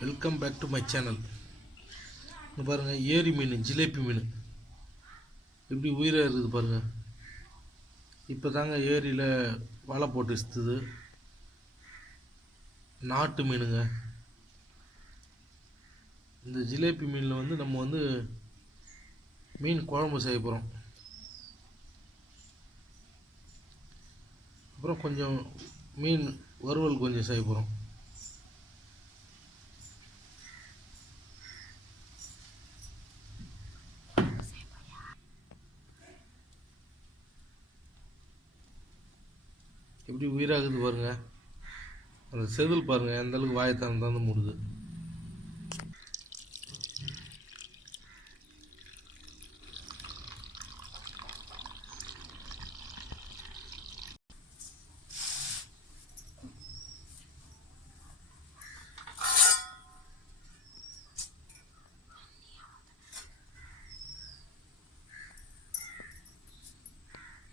Welcome back to my channel இங்கே பாருங்கள் ஏரி மீன் ஜிலேபி மீன். எப்படி உயிராக இருக்குது பாருங்கள் இப்போ தாங்க ஏரியில் வலை போட்டு இசுத்துது. நாட்டு மீனுங்க. இந்த ஜிலேபி மீனில் வந்து நம்ம வந்து மீன் குழம்பு செய்ய போகிறோம் அப்புறம் கொஞ்சம் மீன் வறுவல் கொஞ்சம் செய்ய போகிறோம் எப்படி உயிராகுது பாருங்க. அந்த செதில் பாருங்க எந்த அளவுக்கு வாயை திறந்து திறந்து மூடுது.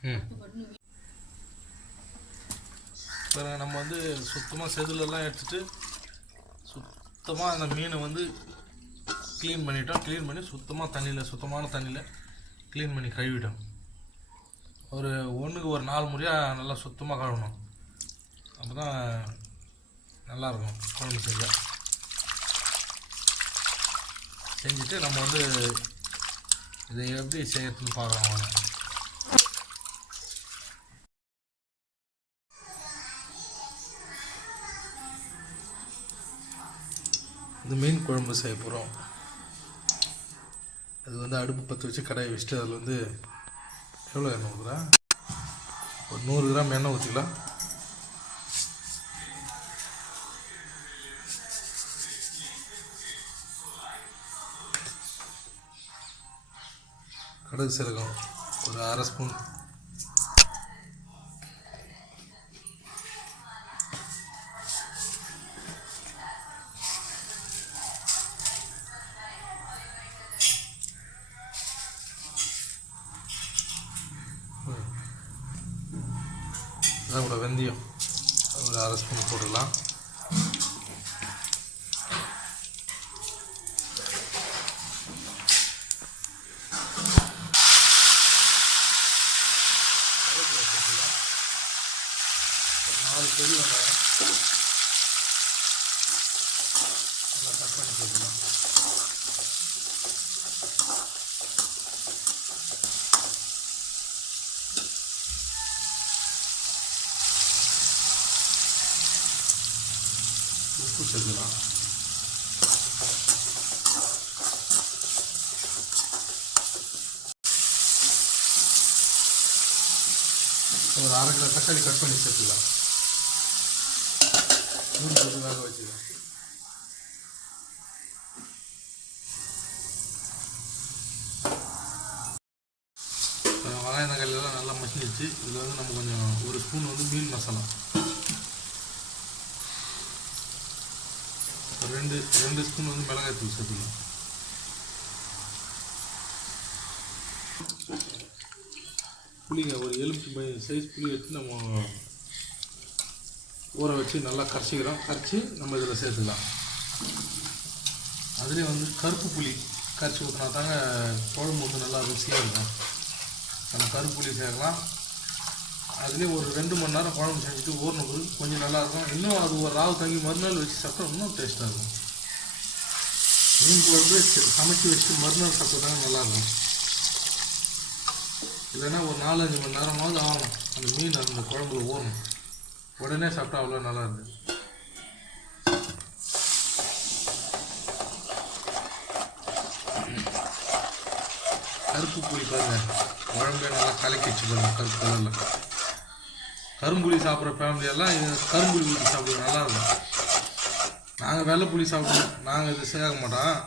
ம். பாருங்க நம்ம வந்து சுத்தமாக செதுலெல்லாம் எடுத்துகிட்டு சுத்தமாக அந்த மீனை வந்து க்ளீன் பண்ணிட்டோம். க்ளீன் பண்ணி சுத்தமாக தண்ணியில் சுத்தமான தண்ணியில் க்ளீன் பண்ணி கழுவிட்டோம். ஒரு ஒன்றுக்கு ஒரு நாலு முறையாக நல்லா சுத்தமாக கழுவணும். அப்போ தான் நல்லாயிருக்கும் குழம்பு செய்ய செஞ்சுட்டு நம்ம வந்து இதை எப்படி செய்யறதுன்னு பார்க்கலாம் இந்த மீன் குழம்பு செய்ய போகிறோம் அது வந்து அடுப்பு பற்ற வச்சு கடையை வச்சுட்டு அதில் வந்து எவ்வளோ எண்ணெய் ஊற்றுறா ஒரு நூறு கிராம் எண்ணெய் ஊற்றிக்கலாம் கடுகு சீரகம் ஒரு அரை ஸ்பூன் அதான் கூட வெந்தயம். ஒரு அரை ஸ்பூன் போட்டுக்கலாம் நாலு பெரிய வெங்காயம். நல்லா கட் பண்ணி போட்டுக்கலாம் உப்பு சேர்க்கலாம் ஒரு அரை கிலோ தக்காளி கட் பண்ணி சேர்த்துக்கலாம் மூணு வச்சுக்கலாம் வெங்காயம் தக்காளியெல்லாம் நல்லா மசிஞ்சிச்சு இதில் வந்து நம்ம கொஞ்சம் ஒரு ஸ்பூன் வந்து மீன் மசாலா. ரெண்டு ரெண்டு ஸ்பூன் வந்து மிளகாய் தூள் சேர்த்துக்கலாம் புளிங்க ஒரு எலும்பு சைஸ் புளி எடுத்து நம்ம ஊற வச்சு நல்லா கரைச்சிக்கிறோம். கரைச்சி நம்ம இதில் சேர்த்துக்கலாம். அதுலேயே வந்து கருப்பு புளி கரைச்சி ஊற்றினா தாங்க குழம்பு வந்து நல்லா ருசியாக இருக்கும். நம்ம கருப்பு புளி சேர்க்கலாம். அதுலேயே ஒரு ரெண்டு மணி நேரம் குழம்பு செஞ்சுட்டு ஊறின பிறகு கொஞ்சம் நல்லாயிருக்கும் இன்னும் அது ஒரு ராவு தங்கி மறுநாள் வச்சு சாப்பிட்டா இன்னும் டேஸ்ட்டாக இருக்கும். மீன் குழம்பு சமைச்சு வச்சுட்டு மறுநாள் சாப்பிட்டா நல்லாயிருக்கும் இல்லைன்னா ஒரு நாலஞ்சு மணி நேரமாவது ஆகணும். அந்த மீன் அந்த குழம்புல ஊறணும். உடனே சாப்பிட்டா அவ்வளோ நல்லா இருந்தது கருப்பு புளி பாருங்க. குழம்பே நல்லா கலக்கி வச்சு பாருங்க கருப்பு கலரில். கரும்புளி சாப்பிட்ற ஃபேமிலி எல்லாம் இது கரும்புளி ஊற்றி சாப்பிடுவோம் நல்லா இருக்கும். நாங்கள் வெள்ளை புளி சாப்பிடுவோம். நாங்கள் இது சேர்க்க மாட்டோம்.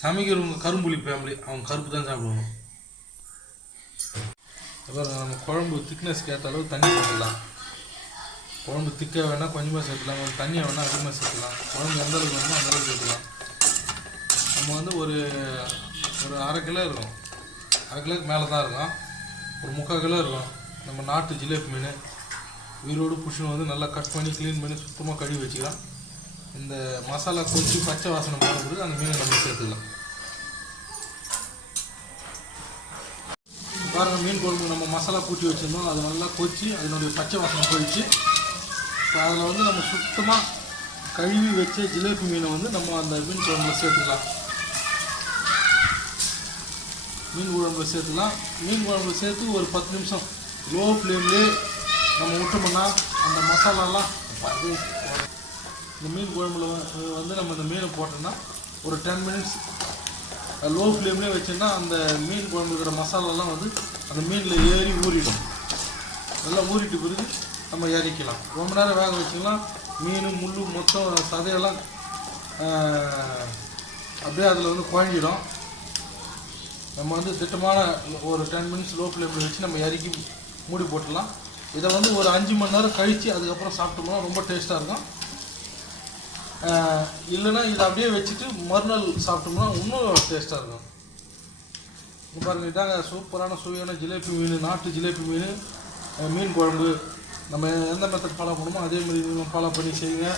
சமைக்கிறவங்க கரும்புளி ஃபேமிலி அவங்க கருப்பு தான் சாப்பிடுவாங்க. அப்புறம் நம்ம குழம்பு திக்னஸ்க்கு ஏற்ற அளவு தண்ணி சேர்த்துக்கலாம். குழம்பு திக்காக வேணால் கொஞ்சமாக சேர்த்துக்கலாம். கொஞ்சம் தண்ணியை வேணால் அதிகமாக சேர்த்துக்கலாம். குழம்பு எந்த அளவுக்கு வேணுமோ அந்த அளவுக்கு சேர்த்துக்கலாம். நம்ம வந்து ஒரு ஒரு அரை கிலோ இருக்கும். அரை கிலோக்கு மேலே தான் இருக்கும். ஒரு முக்கால் கிலோ இருக்கும். நம்ம நாட்டு ஜிலேபி மீன். உயிரோடு புஷ்ஷன் வந்து நல்லா கட் பண்ணி க்ளீன் பண்ணி சுத்தமாக கழுவி வச்சுக்கலாம். இந்த மசாலா கொச்சி பச்சை வாசனை போன அந்த மீனை நம்ம சேர்த்துக்கலாம். பாருங்க மீன் குழம்பு நம்ம மசாலா கூட்டி வச்சுருந்தோம். அது நல்லா கொச்சி அதனுடைய பச்சை வாசனை போயிடுச்சு. இப்போ அதில் வந்து நம்ம சுத்தமாக கழுவி வச்ச ஜிலேபி மீனை வந்து நம்ம அந்த மீன் குழம்புல சேர்த்துக்கலாம். மீன் குழம்புல சேர்த்துக்கலாம். மீன் குழம்புல சேர்த்து ஒரு பத்து நிமிஷம் லோ ஃப்ளேம்லேயே நம்ம விட்டோம்னா அந்த மசாலாலாம் இந்த மீன் குழம்புல வந்து நம்ம இந்த மீனை போட்டோம்னா ஒரு டென் மினிட்ஸ் லோ ஃப்ளேம்லேயே வச்சோம்னா அந்த மீன் குழம்பு இருக்கிற மசாலாலாம் வந்து அந்த மீனில் ஏறி ஊறிடும். நல்லா ஊறிட்டு பிறகு நம்ம இறக்கலாம் ரொம்ப நேரம் வேக வச்சுக்கலாம் மீன் முள் மொத்தம் சதையெல்லாம் அப்படியே அதில் வந்து குழஞ்சிடும். நம்ம வந்து திட்டமான ஒரு டென் மினிட்ஸ் லோ ஃப்ளேமில் வச்சு நம்ம இறக்கி மூடி போட்டுடலாம். இதை வந்து ஒரு அஞ்சு மணி நேரம் கழித்து அதுக்கப்புறம் சாப்பிட்டோம்னா ரொம்ப டேஸ்ட்டாக இருக்கும். இல்லைன்னா இதை அப்படியே வச்சுட்டு மறுநாள் சாப்பிட்டோம்னா இன்னும் டேஸ்ட்டாக இருக்கும். இப்போ பாருங்கள் இதாங்க சூப்பரான சுவையான ஜிலேபி மீன் நாட்டு ஜிலேபி மீன் மீன் குழம்பு. நம்ம எந்த மெத்தட் ஃபாலோ பண்ணுமோ அதே மாதிரி நீங்களும் ஃபாலோ பண்ணி செய்யுங்க.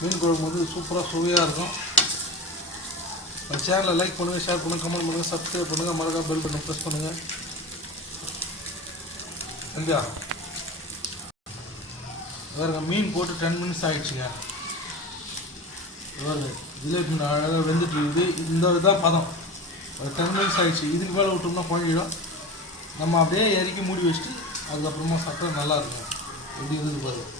மீன் குழம்பு வந்து சூப்பராக சுவையாக இருக்கும். சேனலில் சேனலை லைக் பண்ணுங்கள் ஷேர் பண்ணுங்கள் கமெண்ட் பண்ணுங்கள் சப்ஸ்கிரைப் பண்ணுங்கள் மறக்காம பெல் பட்டன் ப்ரெஸ் பண்ணுங்கள் இந்தியா பாருங்க மீன் போட்டு டென் மினிட்ஸ் ஆகிடுச்சுங்க பாருங்க ஜிலேபி அழகாக வெந்துட்டு இருக்குது. இந்த இதான் பதம். ஒரு டென் மினிட்ஸ் ஆகிடுச்சு இதுக்கு மேலே விட்டோம்னா குழஞ்சிடும் நம்ம அப்படியே இறக்கி மூடி வச்சுட்டு அதுக்கப்புறமா சாப்பிட்டா நல்லா இருக்கும். எப்படி இருக்குது பாருங்கள்